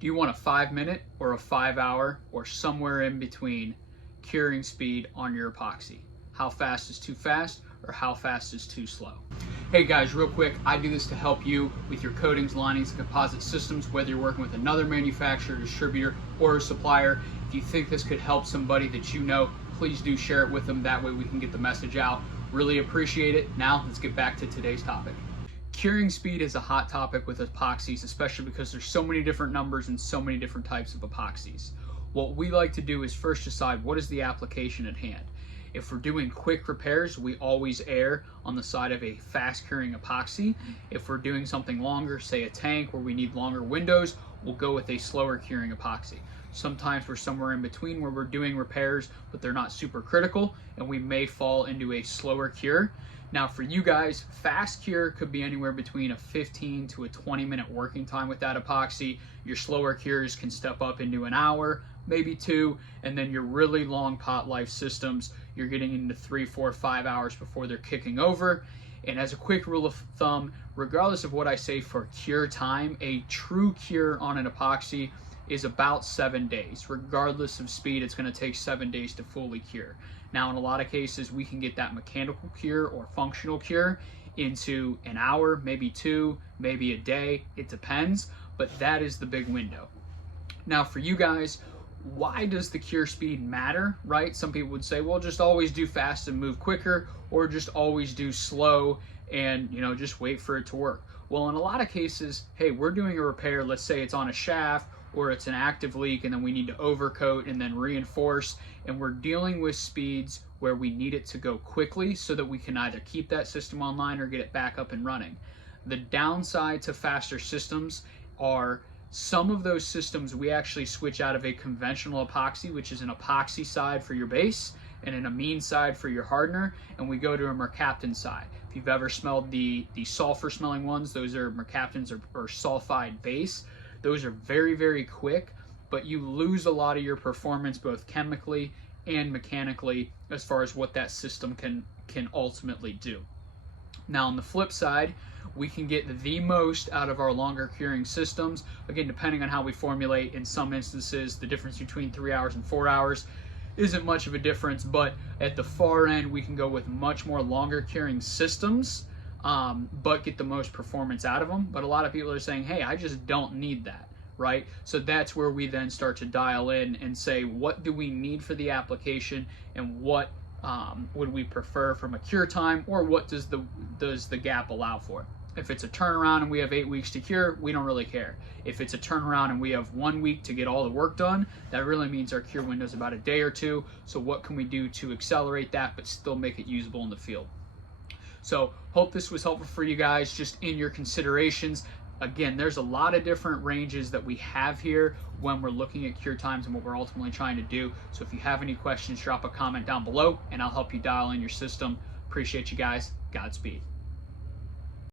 Do you want a 5-minute or a 5-hour or somewhere in between curing speed on your epoxy? How fast is too fast or how fast is too slow? Hey guys, real quick, I do this to help you with your coatings, linings, and composite systems, whether you're working with another manufacturer, distributor, or a supplier. If you think this could help somebody that you know, please do share it with them. That way we can get the message out. Really appreciate it. Now let's get back to today's topic. Curing speed is a hot topic with epoxies, especially because there's so many different numbers and so many different types of epoxies. What we like to do is first decide what is the application at hand. If we're doing quick repairs, we always err on the side of a fast curing epoxy. If we're doing something longer, say a tank where we need longer windows, we'll go with a slower curing epoxy. Sometimes we're somewhere in between where we're doing repairs, but they're not super critical, and we may fall into a slower cure. Now for you guys, fast cure could be anywhere between a 15 to a 20-minute working time with that epoxy. Your slower cures can step up into an hour, maybe 2, and then your really long pot life systems, you're getting into 3, 4, 5 hours before they're kicking over. And as a quick rule of thumb, regardless of what I say for cure time, a true cure on an epoxy is about 7 days. Regardless of speed, it's going to take 7 days to fully cure. Now, in a lot of cases, we can get that mechanical cure or functional cure into an hour, maybe 2, maybe a day. It depends, but that is the big window. Now, for you guys, why does the cure speed matter, right? Some people would say, well, just always do fast and move quicker, or just always do slow and, just wait for it to work. Well, in a lot of cases, hey, we're doing a repair, let's say it's on a shaft, or it's an active leak and then we need to overcoat and then reinforce, and we're dealing with speeds where we need it to go quickly so that we can either keep that system online or get it back up and running. The downside to faster systems are some of those systems we actually switch out of a conventional epoxy, which is an epoxy side for your base and an amine side for your hardener, and we go to a mercaptan side. If you've ever smelled the sulfur smelling ones, those are mercaptans or sulfide base. Those are very, very quick, but you lose a lot of your performance both chemically and mechanically as far as what that system can ultimately do. Now on the flip side, we can get the most out of our longer curing systems. Again, depending on how we formulate, in some instances, the difference between 3 hours and 4 hours isn't much of a difference, but at the far end, we can go with much more longer curing systems, but get the most performance out of them. But a lot of people are saying, hey, I just don't need that, right? So that's where we then start to dial in and say, what do we need for the application, and what would we prefer from a cure time, or what does the gap allow for? If it's a turnaround and we have 8 weeks to cure, we don't really care. If it's a turnaround and we have 1 week to get all the work done, that really means our cure window is about a day or 2. So what can we do to accelerate that but still make it usable in the field? So hope this was helpful for you guys, just in your considerations. Again, there's a lot of different ranges that we have here when we're looking at cure times and what we're ultimately trying to do. So if you have any questions, drop a comment down below and I'll help you dial in your system. Appreciate you guys. Godspeed.